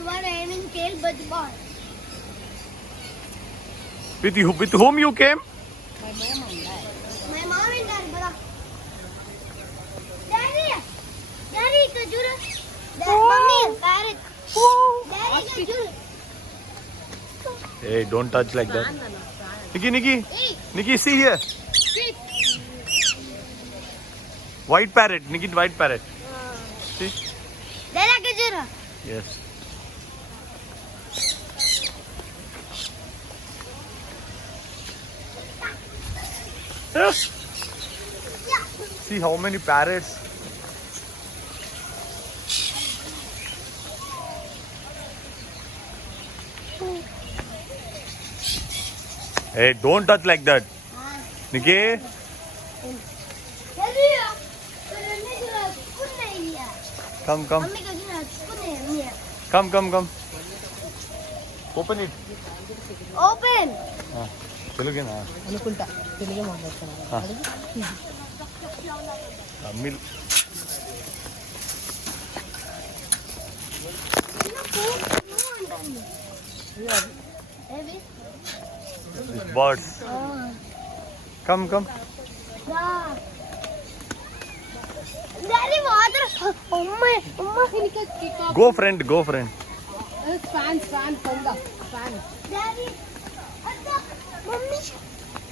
you are aiming tail but ball. With whom you came? My mom and dad, brother. Daddy, kajura. Mommy, parrot. Daddy, kajura. Hey, don't touch like that. Nikki, see here. White parrot, Nikki, white parrot. See? Daddy, kajura. Yes. See how many parrots. Hey, don't touch like that. Nikki. Come. Come. Open it. Open. Telugu na. అనుకుంటా తెలుగే మాట్లాడుతున్నారు Tamil. These birds. Come. Daddy, water. Amma. Go friend. Fan పొంగ fan Daddy. Atta. Mummy.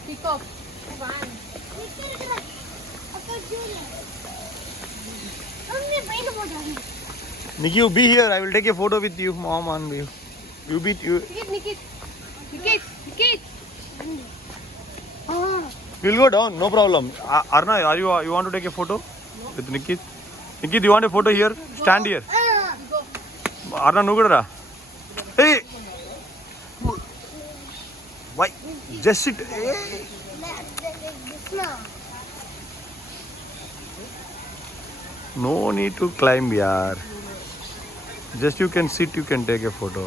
Peacock fan Mummy, paint photo. Nikki, you be here. I will take a photo with you, mom, and you. You. Nikit. We'll go down. No problem. Arna, you want to take a photo with Nikki? Nikki, do you want a photo here? Stand here. Arna, no good, ra. Hey. Why? Just sit. Hey. No need to climb, yaar. Just you can sit, you can take a photo.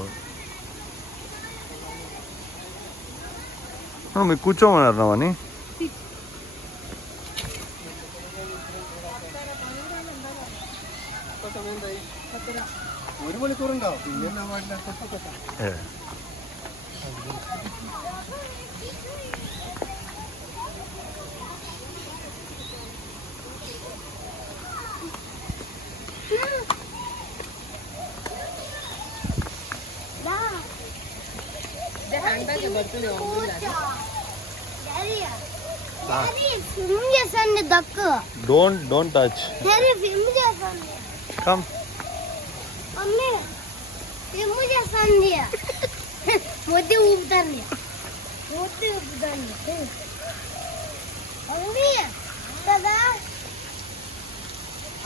No, me కూర్చోమన్నారు నావని. ഒരു മണിക്കൂറുണ്ടാവും പിന്നെ എന്നാ പാടില്ല. Daddy, film చేసండి దక్కు. Don't touch. Daddy, film చేసండి. Come. Mummy, film చేసండి. మొద్దు ఊపుతాండి. Mummy, కదా?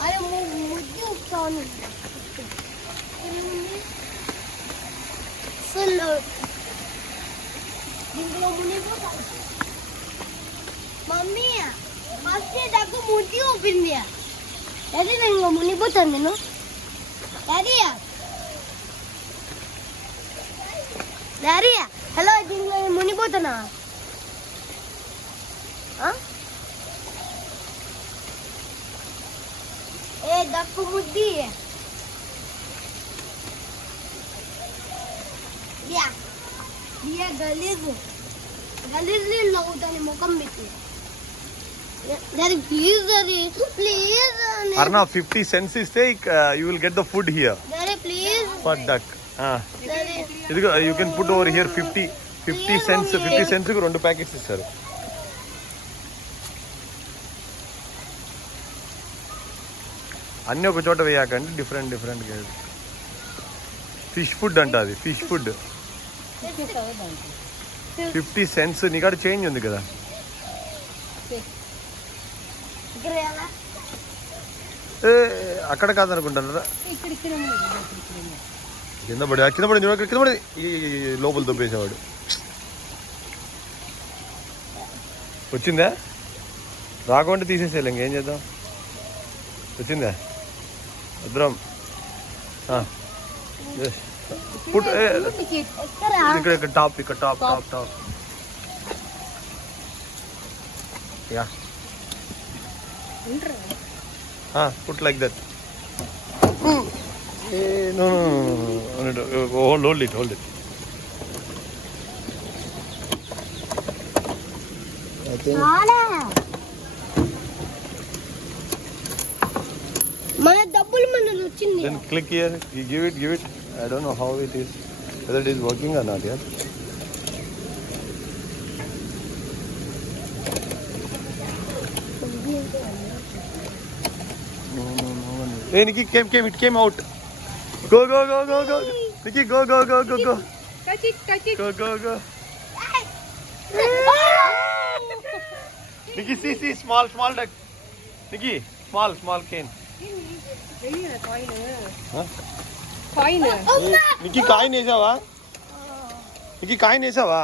అరే ముద్దు ఊపుతాను. అసలు దీంట్లో మునిగిపోతాను. మమ్మీ, ఫస్ట్ దగ్గు ముద్దు ఊపింది. డాడీ, నేను మునిగిపోతాను నేను. డాడీ, హలో, దీంట్లో నేను మునిగిపోతానా? ఏ దక్కు ముద్ది. గలీజు నీళ్ళు అవుతాను ముఖం పెట్టి. Daddy, please. Arna, 50 cents iste you will get the food here. Daddy, please. For duck. Daddy. ఇదిగో you can put over here 50 cents. 50 cents కు 2 ప్యాకెట్స్ ఇస్తారు. అన్నీ ఒక చోట వేయకండి, డిఫరెంట్ ఫిష్ ఫుడ్ అంట. అది ఫిష్ ఫుడ్ 50 cents. నీకాడ చేంజ్ ఉంది కదా. అక్కడ కాదనుకుంటారా? కింద పడి లోపల దొబ్బేసేవాడు. వచ్చిందా? రాకుంటే తీసేసేయాలి, ఇంకేం చేద్దాం. వచ్చిందా? భద్రం. ఇక్కడ top yeah. Put like that. No. Hold it. I think చాలా మన డబ్బులు మనది వచ్చింది. Then click here. You give it. I don't know how it is. Whether it is working or not yet. No. Hey, Nikki, it came out. Go. Nikki, go. Touch it. Go. Nikki, see, small duck. Nikki, small cane. Huh? Coin. Nikki, coin వేసావా? Nikki, coin వేసావా?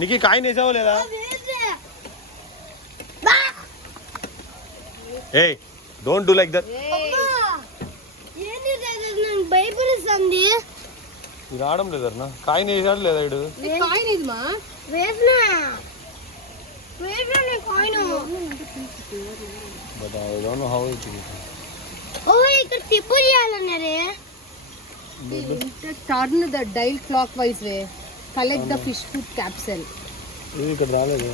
Nikki, coin వేసావా లేదా? Hey, don't do like that. ఏంటి నాకు భయపడిస్తుంది. ఇది రావడం లేదన్నా. Coin వేసాడు లేదా ఇడు? Coin is ma. వేసిన coin. But I don't know how it is. ఓ ఇక్కడ తిప్పు చేయాలన్నారే. Turn the dial clockwise way. Collect the fish food capsule. ఇది ఇక్కడ రాలేదు.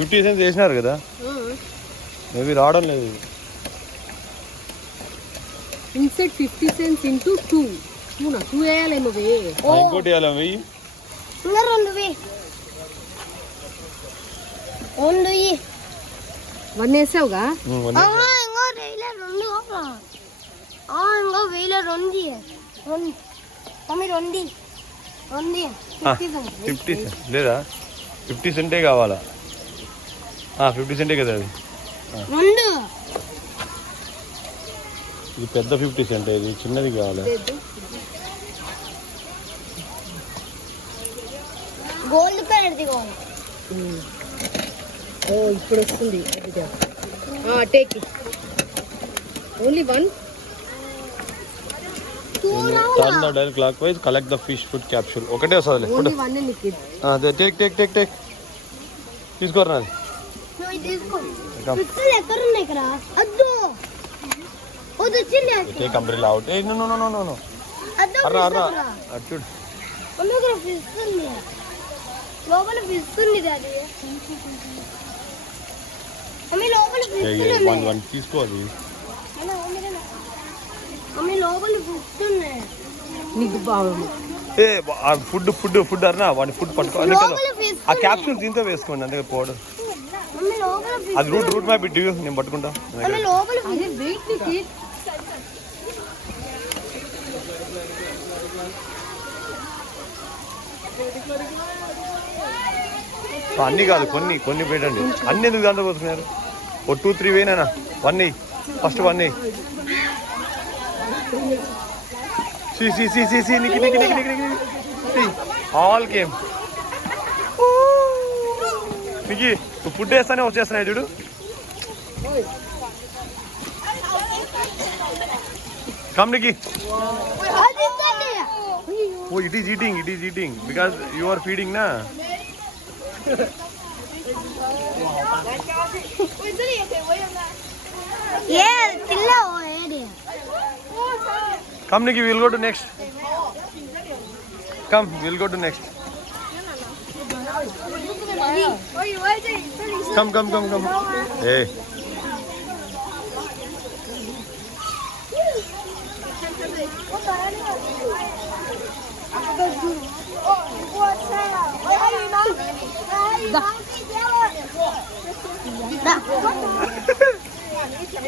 50 cents వేసినారు కదా? మేబీ రావడం లేదు. Insert 50 cents into 2. 2 వేయాలేమో వే. ఇంకోటి వేయాలి వెయ్యి. ఇంకా 2 వే. 1 ఇ. 1 వేసావుగా? ఇంకో వేల 2 కావా? ఇంకో వేల 2 మమ్మీ 2 50 cents లేదా? 50 సెంటే కావాలా? 50 సెంటే కదా అది. 2 ఇది పెద్ద 50 సెంట్, ఇది చిన్నది కావాలి. గోల్డ్ కలర్ది కావాలి. ఇప్పుడు వస్తుంది. Take it. Only 1. Turn the dial clockwise. Collect the fish food capsule. ఒకటే వస్తుంది. Only 1 liquid. టేక్ తీసుకోరా. నువ్వు ఇది తీసుకో. పిక్కలు ఎక్కడ ఉన్నాయి ఇక్కడ? అద్దు వచ్చింది. Take umbrella out. నో. అర్రా అటు చూడు. ఇక్కడ ఫిష్ ఉంది. లోపల ఫిష్ ఉంది డాడీ. అమ్మి లోపల ఫిష్ ఉంది. వన్ తీసుకోవాలి. అమ్మి లోపల ఫిష్ ఉంది. నీకు బాగుంది. ఫుడ్ అర్నా వాడిని ఫుడ్ పట్టుకోవాలి కదా. ఆ క్యాప్సూల్ దీంతో వేసుకోండి, అందుకే పౌడర్. అమ్మి లోపల ఫిష్. అది రూట్ మ్యాప్ ఇటు నేను పట్టుకుంటా. అమ్మి లోపల అదే వెయిట్ నీకు. అన్ని కాదు, కొన్ని పెట్టండి. అన్ని ఎందుకు దాంట్లో పోతున్నారు? ఓ 2-3 వేయినా. 1 వేయి ఫస్ట్. 1 వేయి. See, Nikki. All came. Nikki, నువ్వు ఫుడ్ వేస్తానే వచ్చేస్తున్నాయి చూడు. Come, Nikki. Oh, it is eating because you are feeding, na? Come, Nikki, we'll go to next. Come, we'll go to next. Come. Hey.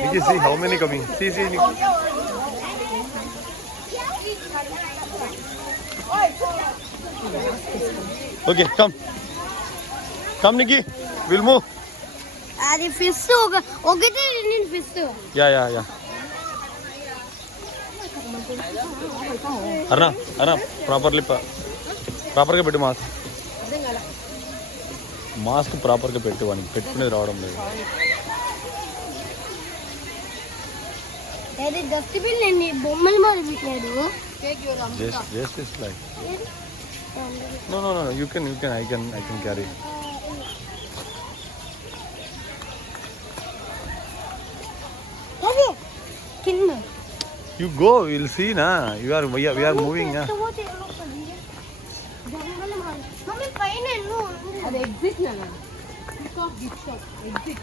Nikki, see how many coming. See, Nikki. Okay, come, Nikki. We'll move. అది fish ఒకటే నేను fish. Yeah. అర్నా ప్రాపర్గా పెట్టు. Mask ప్రాపర్గా పెట్టు. వాడికి పెట్టుకునేది రావడం లేదు. డస్ట్బిన్ నేను బొమ్మలు మరి పెట్టాడు. Just is like. No. You can. I can carry. You go, we'll see na. We are moving na. Mummy పైన ఎన్నో అది ఎగ్జిట్ నాన్న పీకాక్ గిఫ్ట్ షాప్ ఎగ్జిట్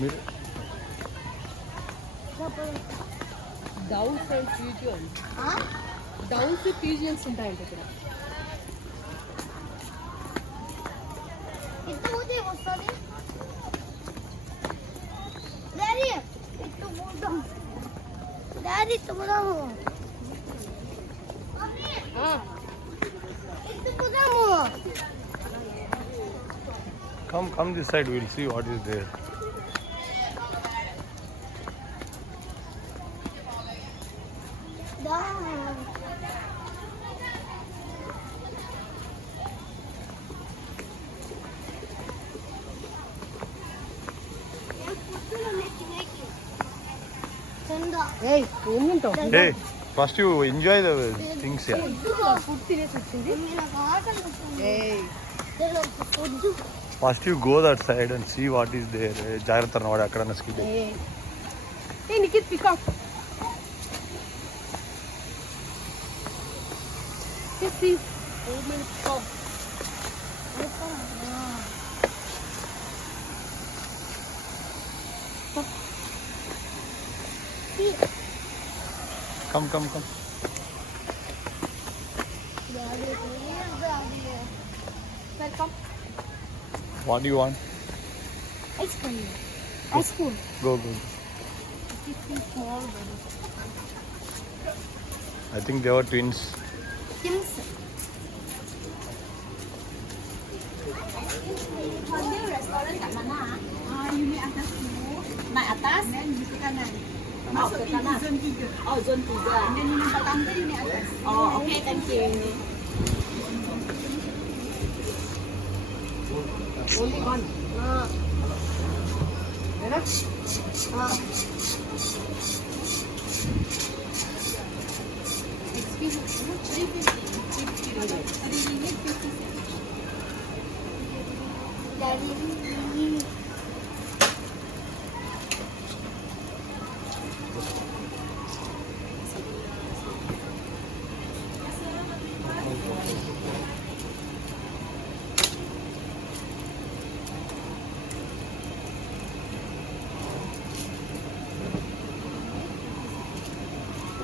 మీరు downs and fusions downs fusions ఉంటాయంట ఇక్కడ ఇటు పోతే వస్తుంది డాడీ ఇటు పోదాం డాడీ ఇటు పోదాము ఇటు పోదాము come this side, we'll see what is there. దా చందా ఏయ్ ఏం తింటావు Hey, first you enjoy the things here. Food తినేసి వచ్చింది నాకు ఆకలి వస్తుంది ఏయ్ వద్దు First you go that side and see what is there. జాగ్రత్త నోడ అక్కడ స్కిడ్. ఏయ్ Nikhit peacock see oh my god Come. welcome What do you want? ice cream Go. it's small I think they were twins. Sims Restoran kat mana? You naik atas dulu. Naik atas. Then you ke kanan. Masuk ke kanan. Zon 3. Oh, zon 3. And then you nampak tangga, you naik atas. Oh, okay. Thank you. only one Daddy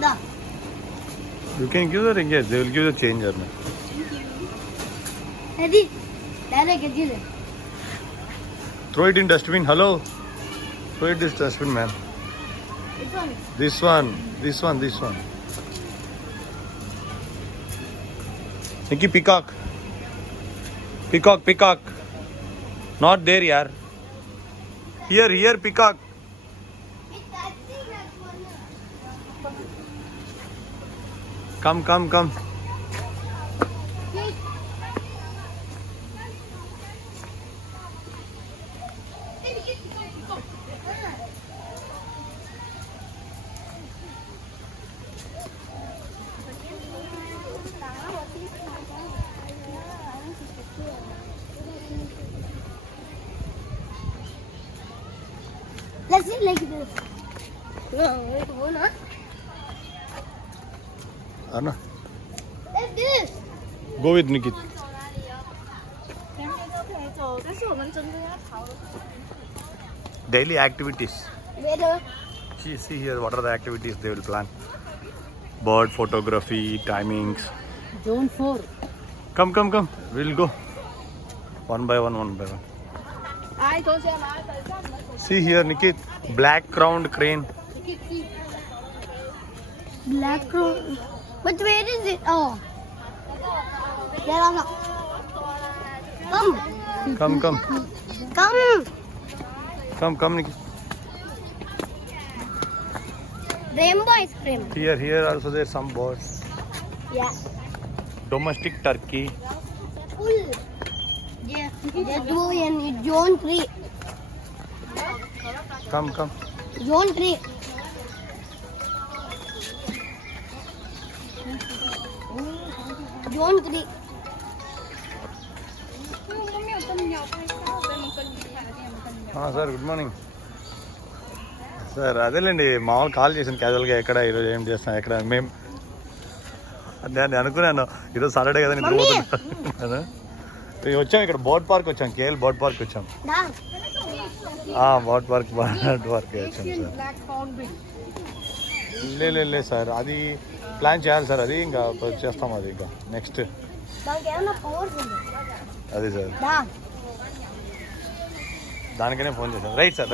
Da. You can give the ring, yes. They will give the change. Arna. Daddy, get you there. Throw it in dustbin. Hello. Throw it this dustbin, man. This one. This one. Nikki, peacock. Peacock. Not there, yaar. Here, peacock. Come. Let's sit like this. No, wait, hold on. Arna, Like this. go with Nikki. Daily activities. Wait, See here, what are the activities they will plan? Bird photography, timings. zone 4 Come. We'll go. One by one. See here, Nikit. Black crowned crane. black crown. But where is it? Oh. There are no. Come. Come, Nikit. Rainbow ice cream. Here also there's some birds. Yeah. Domestic turkey. Full. Yeah. They're doing zone 3. Come. Zone 3. Zone 3. Sir, good morning. Sir అదేలేండి మామూలు call చేసాను క్యాజువల్గా ఎక్కడ ఈరోజు ఏం చేస్తాం ఎక్కడ మేము నేను అనుకున్నాను ఈరోజు సాటర్డే కదా నిద్ర పోతున్నా వచ్చాం ఇక్కడ బోట్ పార్క్ వచ్చాం కేఎల్ బోట్ పార్క్ వచ్చాం బోట్ పార్క్ వచ్చాం సార్ లేదు సార్ అది ప్లాన్ చేయాలి సార్ అది ఇంకా చేస్తాం అది ఇంకా నెక్స్ట్ అది సార్ దానికనే ఫోన్ చేశాను right sir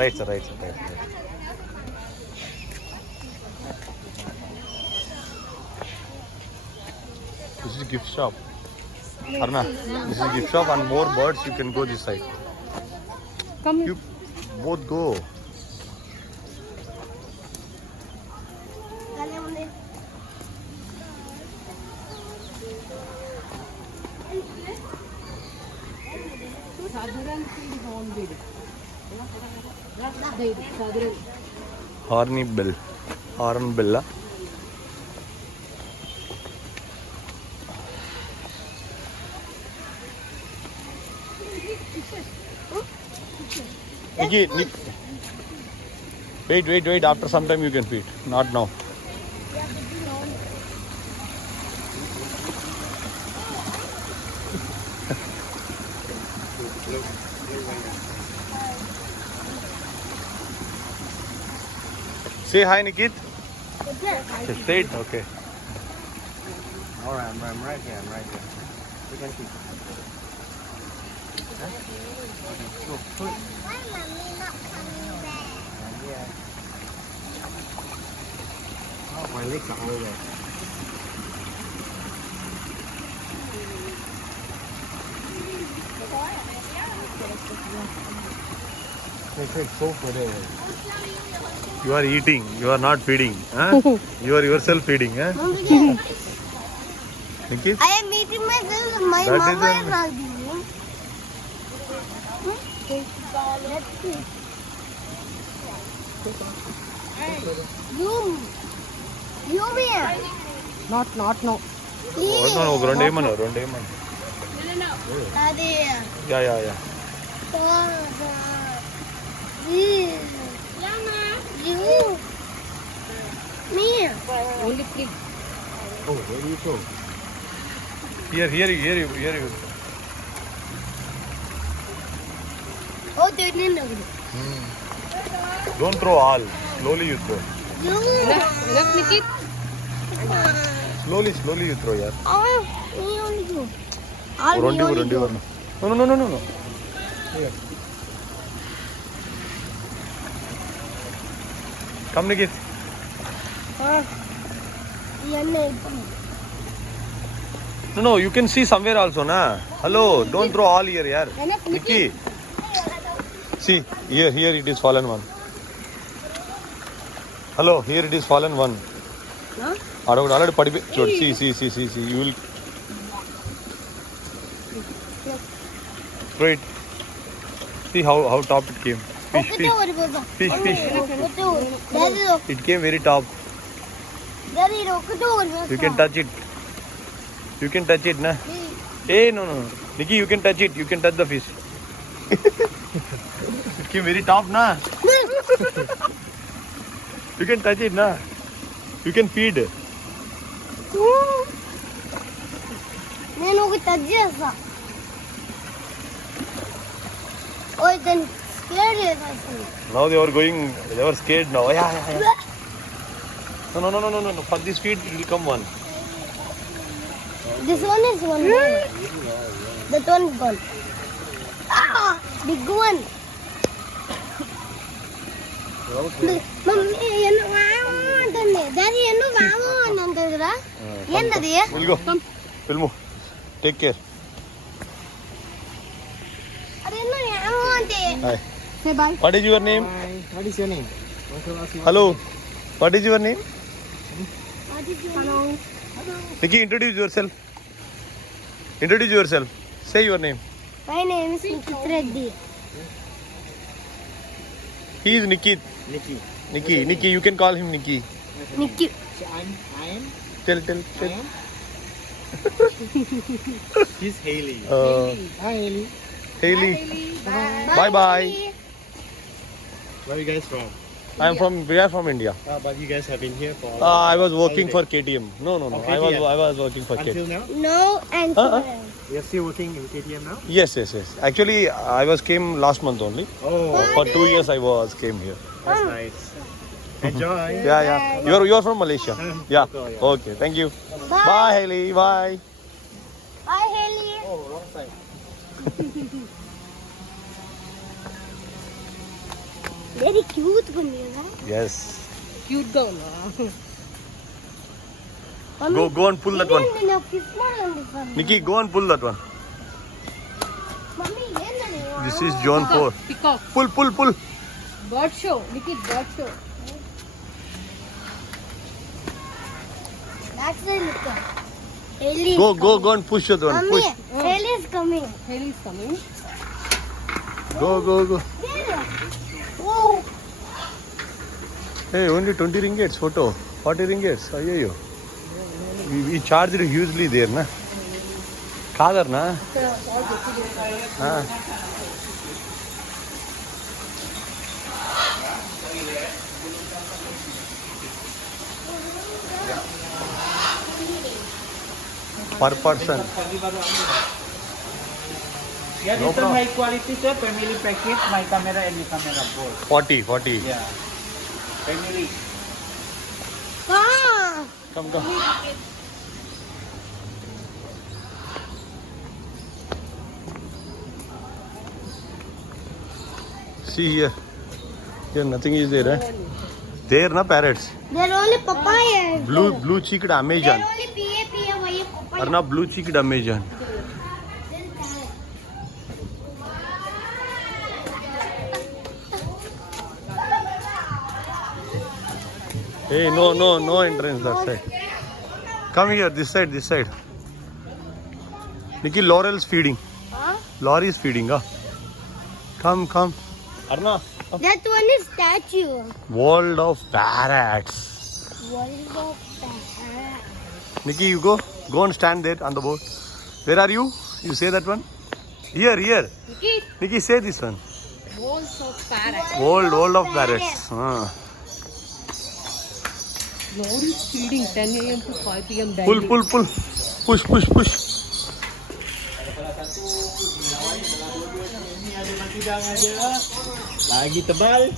This is gift shop. Arna, this is gift shop and more birds you can go this side. Come. You both go. Horn bill. Nikki, wait. After some time you can feed. Not now. Say hi, Nikit. Say it. Okay. Alright, I'm right here. You can see. Why mommy not coming back? Yeah. Oh, my legs are all wet. Wait, so for there. You are eating. You are not feeding. Huh? You are yourself feeding. Huh? Nikit? I am eating myself. My That mama is is a- not eating. Let's see. You me. Not no. ఒక రెండు ఏమన్నా Daddy. Yeah You. Me. Only 3. Oh, where do you go? Here you Oh, they didn't know. don't throw all slowly you throw You. Enough, Nikki. slowly you throw yaar Oh, me only you. I'll రెండు be only you. no Here. come Nikit no you can see somewhere also na hello don't throw all here yaar Enough, Nikki see here it is fallen one hello here it is fallen one Huh? అడొకటి already పడిపోయి చూడు see you will throw it see how top it came fish it came very top you can touch it na hey no Nikki you can touch the fish it came very top na you can touch it na you can feed నేను ఒక touch చేస్తా ఓ then scare చేసేస్తుంది now they were scared now yeah no for this feed it will come one This one is one. That one is gone. Ah, big one. Mummy, ಏನು wow ಅಂತಂದೆ. Daddy, ಏನು wow ಅಂತಂದ್ರ? ಏನದು? we'll go Filmu take care ಅದೇನು wow ಅಂತೆ. hi Say bye. what is your name Hi. What is your name? hello what is your name Hello. Nikki introduce yourself say your name My name is Nikit Reddy. he is Nikit Nikki you can call him Nikki Nikki. So I am. tell I am. She's Haley. Hi, Haley. Haley bye Bye. Where are you guys from? We are from India. But you guys have been here for I was working for KTM. No. Oh, I KTM. was working for until KTM. now. No and You're still working in KTM now? Yes. Actually, I came last month only. Oh, For 2 years I came here. that's nice. Enjoy. Yeah. You're from Malaysia. Yeah. Okay. Thank you. Bye, Haley. Bye. Bye, Haley. Oh, wrong side. Very cute bunny है. Yes. Cute గా ఉన్నా. Go and pull that one. నేను fish ಮಾಡ್ಕೊಂಡಿದ್ದೀನಿ. Nikki, go and pull that one. Mummy ఏందని? This is Zone 4. Peacock. Pull. Bird show. Nikki, bird show. That's the look. Haley. Go and push that one. Mummy, Push. Haley is coming. Haley is coming. Go. There. Oh. Hey, only 20 ringgits photo. 40 ringgits. Ayyo. We charged hugely there, na? Kadar, na? Per person. Yeah, No this problem. one high quality sir, family package, my camera and the camera both. 40. Yeah. Family. Ah. Come. See here. Here nothing is there, eh? There, na parrots. They're only papaya. Blue cheeked Amazon. They're only papaya. Arna blue cheeked Amazon. Hey, no entrance that side. Come here, this side. Nikki, Laurel's feeding. Huh? Laurie's feeding, ah. Come. Arna. That one is statue. World of parrots. World of parrots. Nikki, you go and stand there on the board. Where are you? You say that one? Here. Nikki, Nikki, say this one. walls of parrots. World of parrots. Lord is feeding 10 a.m. to 5 p.m. daily. Pull. Push. Lagi tebal.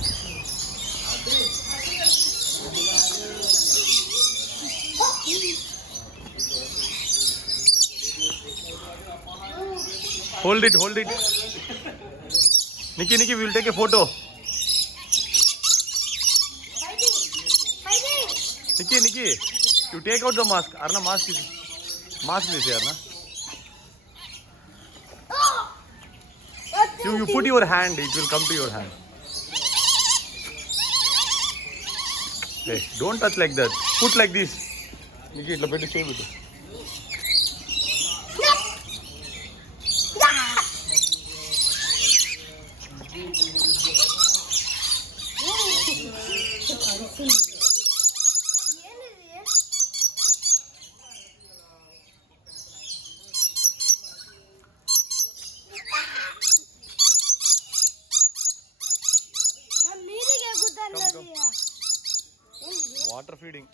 Hold it. Nikki, we will take a photo. Nikki, you take out the mask. Arna, mask is here, Arna. You put your hand, it will come to your hand. Hey, don't touch like that. Put like this. Nikki, it'll better save it. Water feeding.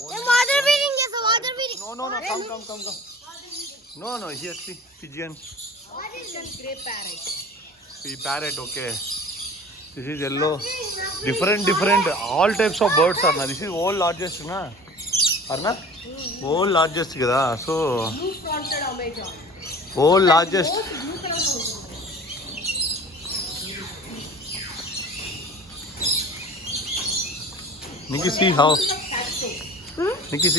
Water feeding. No. Come. No. Here, see, pigeon. What is this? Grey parrot. See, parrot, okay. This is yellow. Different. All types of birds are. This is all largest, na? Arna? All largest, kada. So, Blue fronted Amazon. all largest. Blue color also. Nikki, see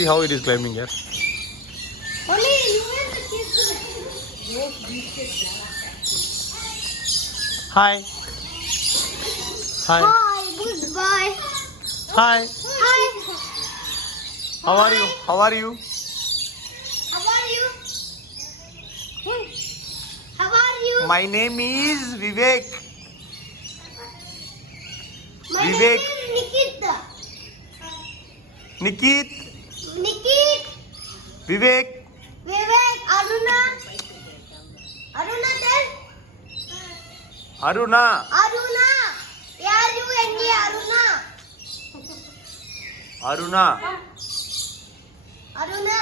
how it is climbing here. Only you and the kids. Hi. Hi, goodbye. Hi. Hi. How are you? How are you? How are you? My name is Vivek. My Vivek. name is Nikita. Nikit. Vivek. Aruna. Tell. Aruna. Aruna. Yeah. Aruna. Aruna.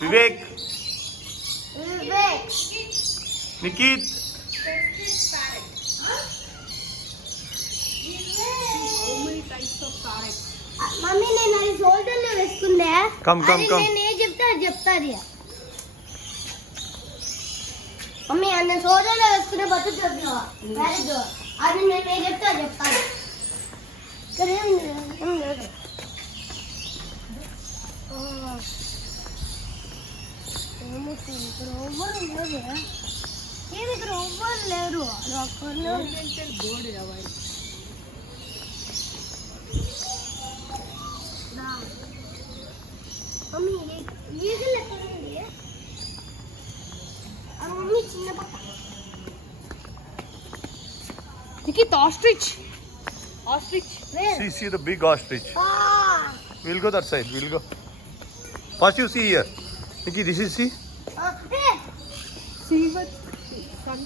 Vivek. Vivek. Nikit. Mummy నేను అది షోల్డర్లో వేసుకుందే. Come. నేను ఏ చెప్తాది mummy అన్న షోల్డర్లో వేసుకునే బతుకు చెప్తావా? Very good. అది నేను ఏ చెప్తాను. ఇక్కడ ఏం లేదు. ఇక్కడ ఎవ్వరు లేరు. ఇక్కడ ఎవ్వరు లేరు. మమ్మీ ఈగలు ఎక్కడుంది? మమ్మీ చిన్న పక్క. Nikit, ostrich. See the big ostrich. We'll go that side. We'll go. First you see here. Nikki, this is see.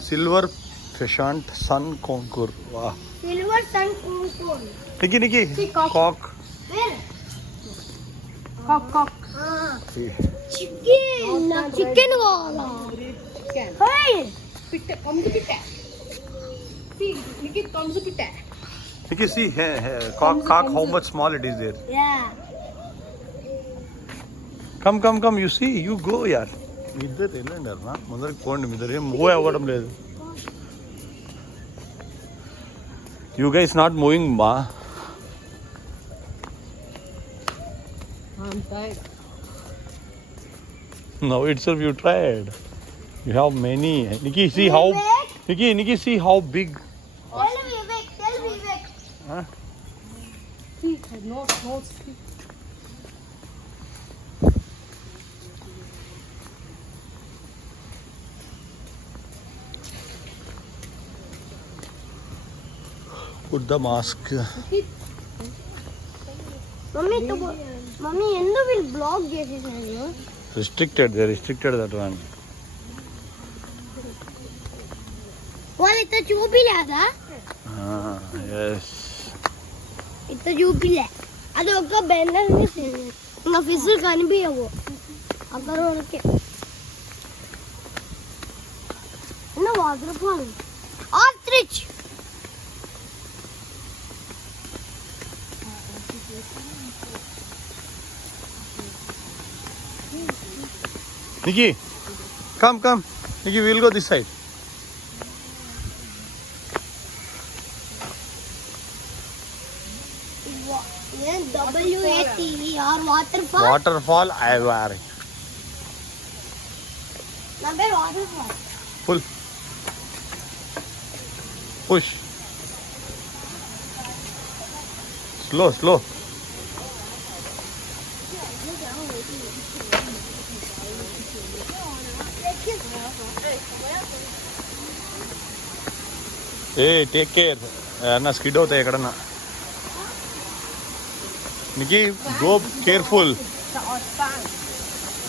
Silver pheasant sun concours. Wow. Silver sun concours. Nikki. See, cock. Where? Cock. See. Chicken. Chicken wala. Chicken. Hey. Pitta. Komzu pitta. See, Nikit, komzu pitta. Nikki, see cock. How much small it is there. Yeah. Come. You see. You go, yaar. ఇద్దరు వెళ్ళండి అన్న ముందరికి పోండి. మీ ఏం move అవ్వడం లేదు. You guys not moving బా. I'm tired. No, itself you tried. You have many. Nikki, see how. Nikki, see how big. Tell Vivek. Huh? See, no see. Put the mask. Mummy ఎందుకు వీళ్ళు black చేసేసారు? They restricted that one. వాళ్ళు ఇట్లా చూపిలేదా? Yes. ఇట్లా చూపిలే. అది ఒక Bender ఇంకా ఫిషులు కనిపించవు అక్కడ వరకే. Water fall ostrich. Nikki, come. Nikki, we'll go this side. WATER waterfall. Waterfall, I wear. నా పేరు waterfall. Pull. Push. Slow. Hey, take care. అన్న స్కిడ్ అవుతాయి ఎక్కడన్నా. Nikki, go careful.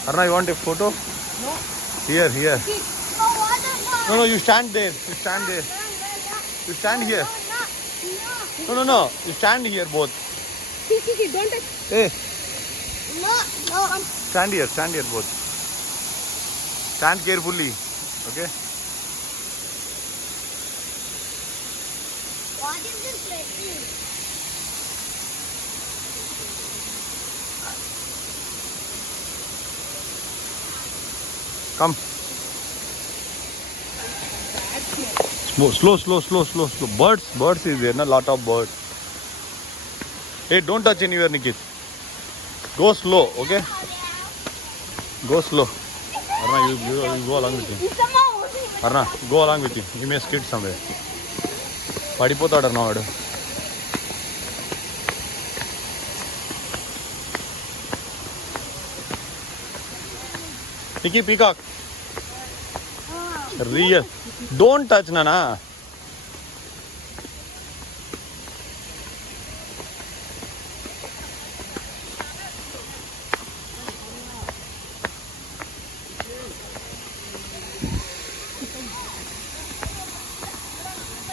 Arna, you want a photo? No. Here. No, you stand there. You stand here. No. You stand here both. See, don't touch. Hey, No. stand here both. Stand carefully. Okay? What is this place? Come. Slow. Birds is there, na lot of birds. Hey, don't touch anywhere, Nikit. Go slow, okay? Go slow. Arna, you go along with him. Arna, go along with him. He may skid somewhere. పడిపోతాడు అన్న వాడు. Nikki, peacock. Real. Don't touch, Nana.